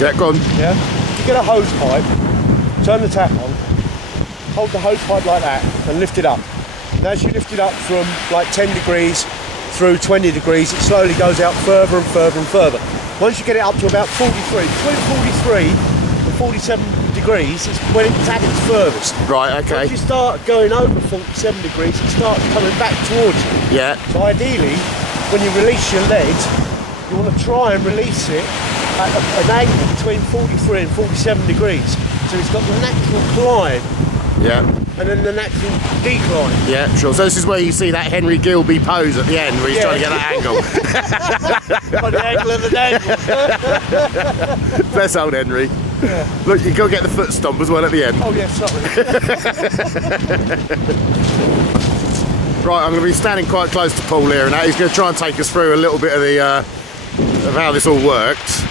Yeah, go on. Yeah. You get a hose pipe, turn the tap on, hold the hose pipe like that, and lift it up. And as you lift it up from like 10 degrees through 20 degrees, it slowly goes out further and further and further. Once you get it up to about 43, between 43 and 47 degrees is when it's at its furthest. Right, okay. Once you start going over 47 degrees, it starts coming back towards you. Yeah. So ideally, when you release your lead, you want to try and release it at an angle between 43 and 47 degrees. So it's got the natural climb. Yeah. And then the natural decline. Yeah, sure. So this is where you see that Henry Gilbey pose at the end, where he's trying to get that angle. On the angle of the angle. Bless old Henry. Yeah. Look, you've got to get the foot stomp as well at the end. Oh yeah, sorry. Right, I'm going to be standing quite close to Paul here, and he's going to try and take us through a little bit of the of how this all works.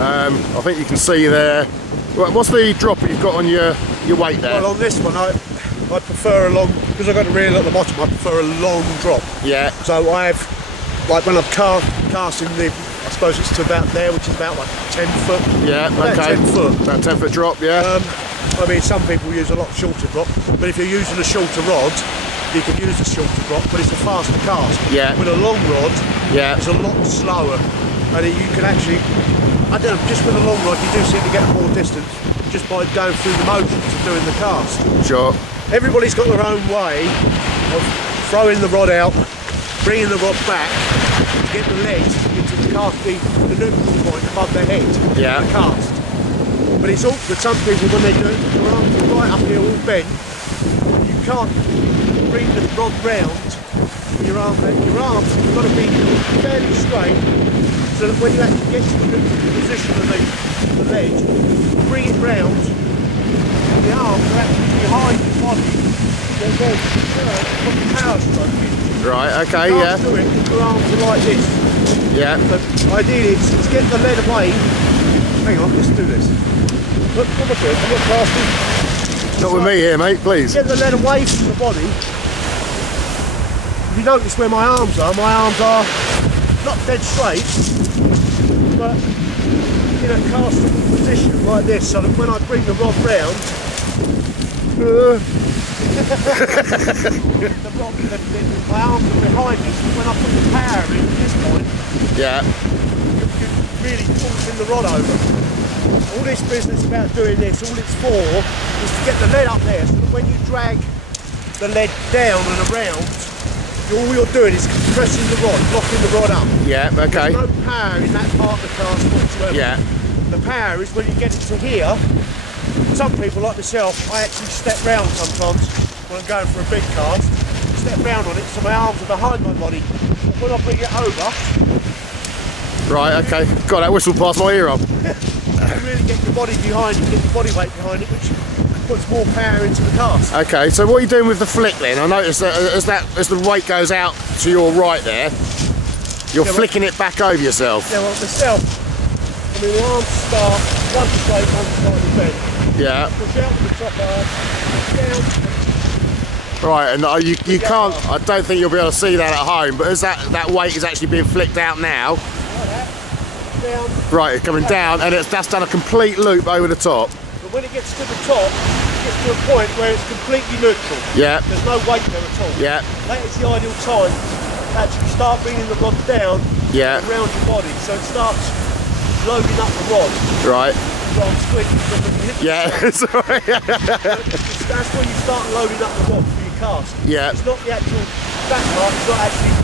I think you can see there. What's the drop you've got on your weight there? Well, on this one, I prefer a long, because I've got a reel at the bottom, I prefer a long drop. Yeah. So I've, like when I'm casting the, I suppose it's to about there, which is about like 10 foot. Yeah, about okay. 10 foot. About 10 foot drop, yeah. I mean, some people use a lot shorter drop, but if you're using a shorter rod, you can use a shorter drop, but it's a faster cast. Yeah. With a long rod, yeah, it's a lot slower, and you can actually, I don't know, just with a long rod, you do seem to get more distance just by going through the motions of doing the cast. Sure. Everybody's got their own way of throwing the rod out, bringing the rod back, to get the legs into the cast, the neutral point above their head, yeah, the cast. But it's awkward, some people, when they do it, their arms are right up here all bent, you can't bring the rod round your arms have got to be fairly straight, so that when you actually get to the neutral position of the ledge, bring it round, and the arms are actually behind the body, then put the power stroke in. Right, okay, you yeah. can't do it if your arms are like this. Yeah. So ideally it's get the lead away. Hang on, let's do this. Look, what am I doing? I'm not casting. Not with me here, mate, please. Get the lead away from the body. If you notice where my arms are not dead straight, but in a castable position like this, so that when I bring the rod round, my arms are behind me, so when I put the power in at this point, yeah, you really forcing the rod over. All this business about doing this, all it's for, is to get the lead up there, so that when you drag the lead down and around, all you're doing is compressing the rod, locking the rod up. Yeah, okay. There's no power in that part of the cast whatsoever. Yeah. The power is when you get it to here. Some people like myself, I actually step round sometimes when I'm going for a big cast. Step round on it so my arms are behind my body. But when I bring it over... Right, okay. God, that whistle passed my ear up. You really get your body behind it, get your body weight behind it, which puts more power into the cast. Okay, so what are you doing with the flick then? I noticed that as the weight goes out to your right there, you're flicking it back over yourself. Yeah, well, myself, I mean, the arms start one straight, one slightly bent. Yeah. Push out to the top arm, down. Right, and you can't, I don't think you'll be able to see that at home, but as that weight is actually being flicked out now. Like that. Down. Right, it's coming down, and that's done a complete loop over the top. But when it gets to the top, it gets to a point where it's completely neutral. Yeah. There's no weight there at all. Yeah. That is the ideal time to actually start bringing the rod down around your body, so it starts loading up the rod. Right. Rod squeeze. Yeah, sorry. That's when you start loading up the rod for your cast. Yeah. It's not the actual back part, it's not actually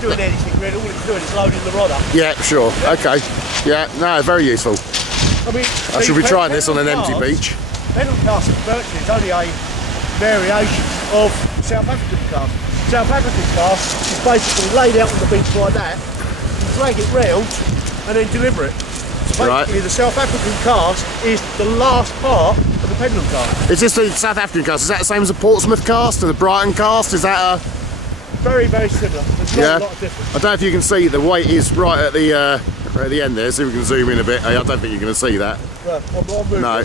doing anything really, all it's doing is loading the rod up. Yeah, sure. Yeah. Okay. Yeah, no, very useful. I mean, I should be trying this on an empty beach. Pendulum cast virtually is only a variation of South African cast. South African cast is basically laid out on the beach like that, you drag it round and then deliver it. So basically the South African cast is the last part of the pendulum cast. Is this the South African cast? Is that the same as the Portsmouth cast and the Brighton cast? Is that a... Very, very similar. There's not a lot of difference. I don't know if you can see the weight is right at the end there, so we can zoom in a bit. I don't think you're going to see that. No.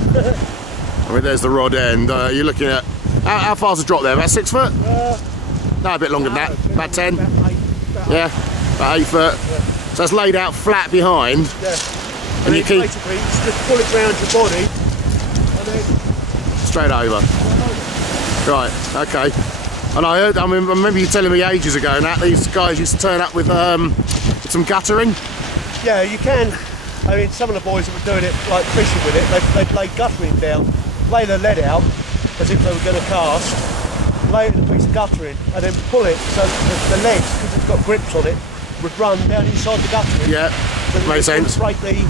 I mean, there's the rod end. You're looking at... How far's the drop there? About 6 foot? No, a bit longer than that. About 10? About 8. Yeah, about 8 foot. Yeah. So it's laid out flat behind. Yeah. And you then keep basically just pull it round your body and then straight over. Right, okay. And I remember you telling me ages ago that these guys used to turn up with some guttering. yeah, you can. I mean, some of the boys that were doing it, like fishing with it, they'd lay guttering down, lay the lead out as if they were going to cast, lay it in a piece of guttering, and then pull it so that the legs, because it's got grips on it, would run down inside the guttering. Yeah, makes sense. Break the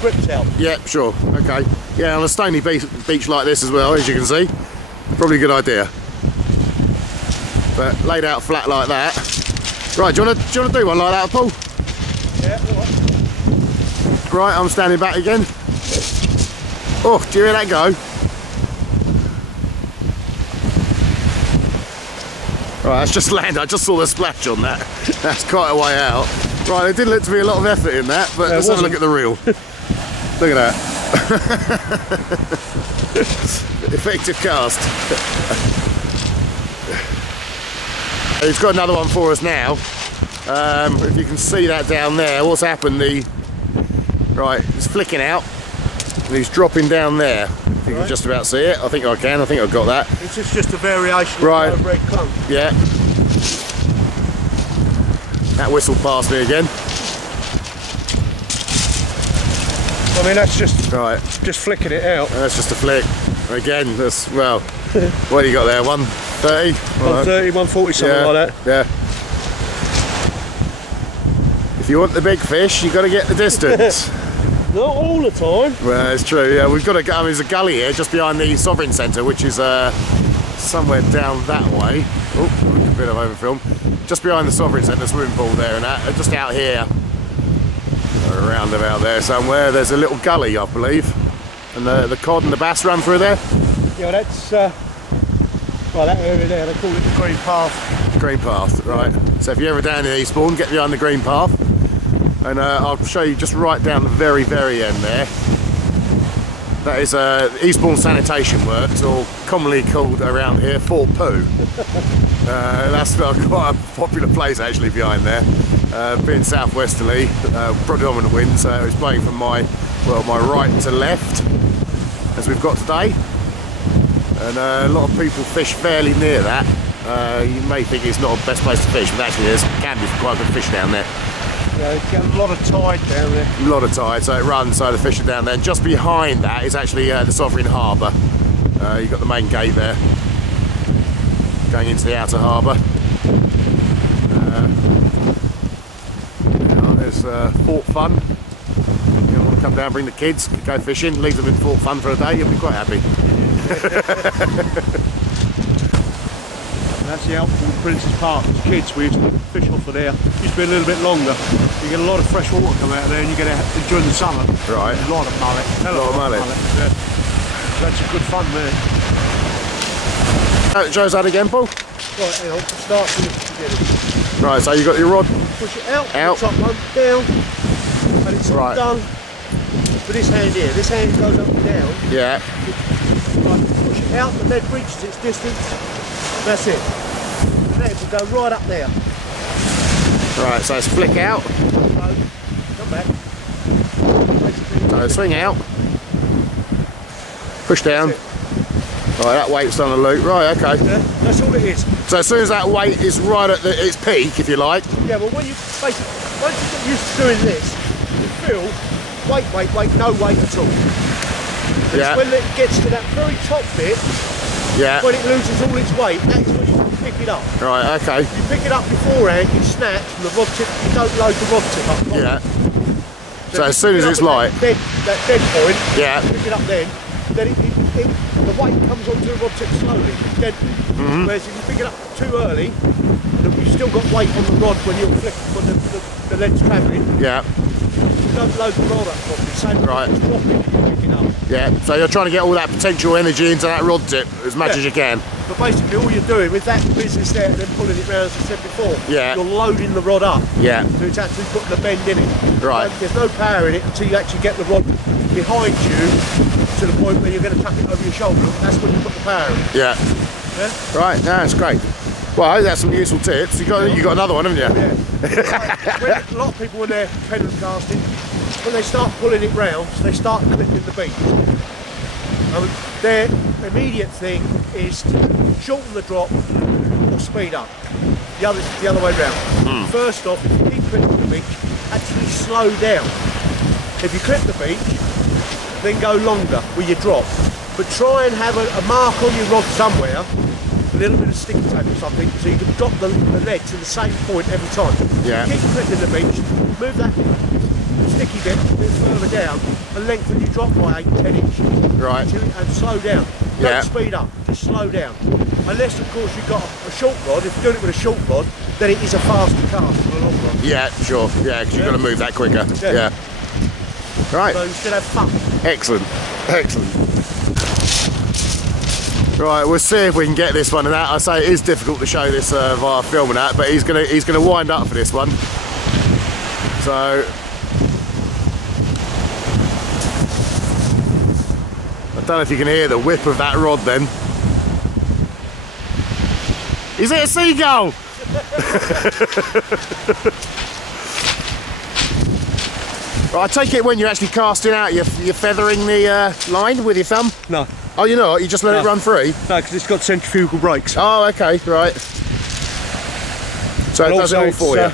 grips out. Yeah, sure. Okay. Yeah, on a stony beach like this as well, as you can see, probably a good idea. But laid out flat like that. Right, do you want to do one like that, Paul? Yeah, all right. Right, I'm standing back again. Oh, do you hear that go? Right, that's just landed. I just saw the splash on that. That's quite a way out. Right, there did look to be a lot of effort in that, but let's have a look at the reel. Look at that. Effective cast. He's got another one for us now. If you can see that down there, what's happened? Right, it's flicking out. And he's dropping down there. If you can just about see it. I think I can. I think I've got that. It's just a variation right. of the red clunk. Yeah. That whistled past me again. I mean, that's just right. Just flicking it out. That's just a flick. Again, that's, well, what do you got there? 130? 130, 140, something like that. Yeah. If you want the big fish, you've got to get the distance. Not all the time. Well, it's true. Yeah, we've got to go. I mean, there's a gully here just behind the Sovereign Centre, which is somewhere down that way. Oh, a bit of overfilm. Just behind the Sovereign Centre, swimming pool there and that. Just out here, around about there somewhere, there's a little gully, I believe, and the cod and the bass run through there. Yeah, that's well, that area there. They call it the Green Path. Green Path, right. So if you're ever down in Eastbourne, get behind the Green Path. And I'll show you just right down the very, very end there. That is Eastbourne Sanitation Works, or commonly called around here Fort Pooh. That's quite a popular place actually behind there. Being southwesterly, predominant wind, so it's blowing from my right to left, as we've got today. And a lot of people fish fairly near that. You may think it's not the best place to fish, but actually there can be quite good fish down there. Yeah, it's got a lot of tide down there. A lot of tide, so it runs, so the fish are down there. And just behind that is actually the Sovereign Harbour. You've got the main gate there, going into the outer harbour. There's Fort Fun. You want to come down, bring the kids, go fishing, leave them in Fort Fun for a day, you'll be quite happy. That's the outfall Prince's Park. As kids, we used to fish off of there. It used to be a little bit longer. You get a lot of fresh water come out of there, and you get it during the summer. Right. A lot of mullet. A lot of mullet. Yeah. That's a good fun there. Show us that again, Paul. Right, hang on. Start from the beginning. Right, so you got your rod. Push it out. Out. Top one down, and it's all right. done. With this hand here. This hand goes up and down. Yeah. Right, push it out. The lead reaches its distance. That's it. And then we'll go right up there. Right, so it's flick out. So, come back. So swing out. Push down. Right, that weight's on the loop. Right, okay. Yeah, that's all it is. So as soon as that weight is right at its peak, if you like. Yeah, well, when you basically, once you get used to doing this, you feel weight, no weight at all. Yeah. It's when it gets to that very top bit, yeah. When it loses all its weight, that's when you can pick it up. Right, okay. You pick it up beforehand, you snatch, and the rod tip, you don't load the rod tip up. Yeah. So as soon as it's light. That dead point, yeah. Pick it up then the weight comes onto the rod tip slowly, dead. Whereas if you pick it up too early, you've still got weight on the rod when you're flicking, when the lead's travelling. Yeah. You don't load the rod up properly, same right. It's dropping, you pick it up. Yeah, so you're trying to get all that potential energy into that rod tip as much as you can. But basically all you're doing with that business there and then pulling it round, as I said before, you're loading the rod up. Yeah. So it's actually putting the bend in it. Right. There's no power in it until you actually get the rod behind you to the point where you're going to tuck it over your shoulder. That's when you put the power in. Yeah. Yeah? Right, no, that's great. Well, I hope that's some useful tips. You got another one, haven't you? Yeah. A lot of people when they're pendant casting, when they start pulling it round, they start clipping the beach. Their immediate thing is to shorten the drop or speed up. The other way round. First off, if you keep clipping the beach, actually slow down. If you clip the beach, then go longer with your drop. But try and have a mark on your rod somewhere, a little bit of sticky tape or something, so you can drop the lead to the same point every time. Yeah. Keep clipping the beach, move that sticky bit a bit further down, and lengthen your drop by 8-10 inches. Right. And slow down. Yeah. Don't speed up, just slow down. Unless, of course, you've got a short rod. If you're doing it with a short rod, then it is a faster cast than a long rod. Yeah, sure. Yeah, because you've got to move that quicker. Yeah. Right. So you should have fun. Excellent. Excellent. Right, we'll see if we can get this one and that. I say it is difficult to show this via film and that, but he's gonna wind up for this one. So I don't know if you can hear the whip of that rod then. Is it a seagull? Right, I take it when you're actually casting out, you're feathering the line with your thumb? No. Oh, you're not? You just let it run free? No, because it's got centrifugal brakes. Oh, okay, right. So it does it all for you?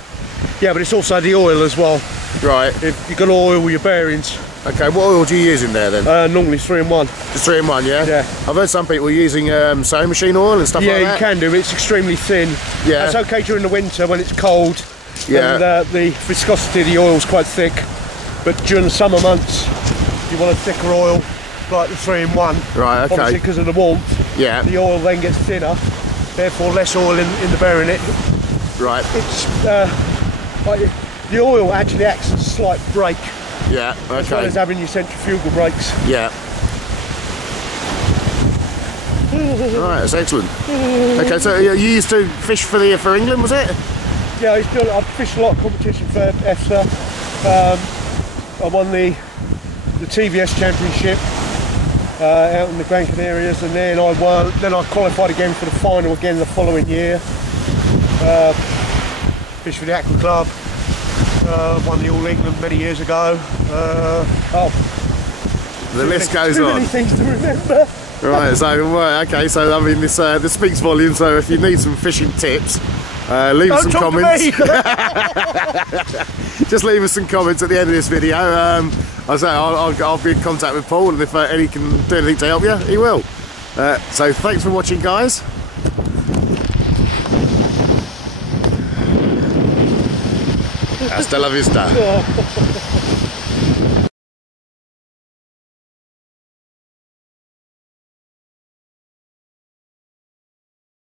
Yeah, but it's also the oil as well. Right. If you've got to oil your bearings. Okay, what oil do you use in there then? Normally 3-in-1. Just 3-in-1, yeah? Yeah. I've heard some people using sewing machine oil and stuff like that. Yeah, you can do. It's extremely thin. Yeah. That's okay during the winter when it's cold. Yeah. And the viscosity of the oil is quite thick. But during the summer months, you want a thicker oil, like the 3-in-1. Right, okay. Obviously, because of the warmth, Yeah. the oil then gets thinner, therefore less oil in the bearing. Right. It's like the oil actually acts as a slight brake, Yeah, okay. as well as having your centrifugal brakes. Yeah. Right, that's excellent. Okay, so you used to fish for England, was it? Yeah, I've fished a lot of competition for EFSA. I won the TVS Championship out in the Gran Canarias, and then I qualified again for the final again the following year. Fished for the Aqua Club. Won the All England many years ago. The list goes too on. many things to remember. Right, so okay, so I mean this speaks volumes. So if you need some fishing tips, leave us some comments. Just leave us some comments at the end of this video. I'll be in contact with Paul, and if he can do anything to help you, he will. So thanks for watching, guys. Hasta la vista.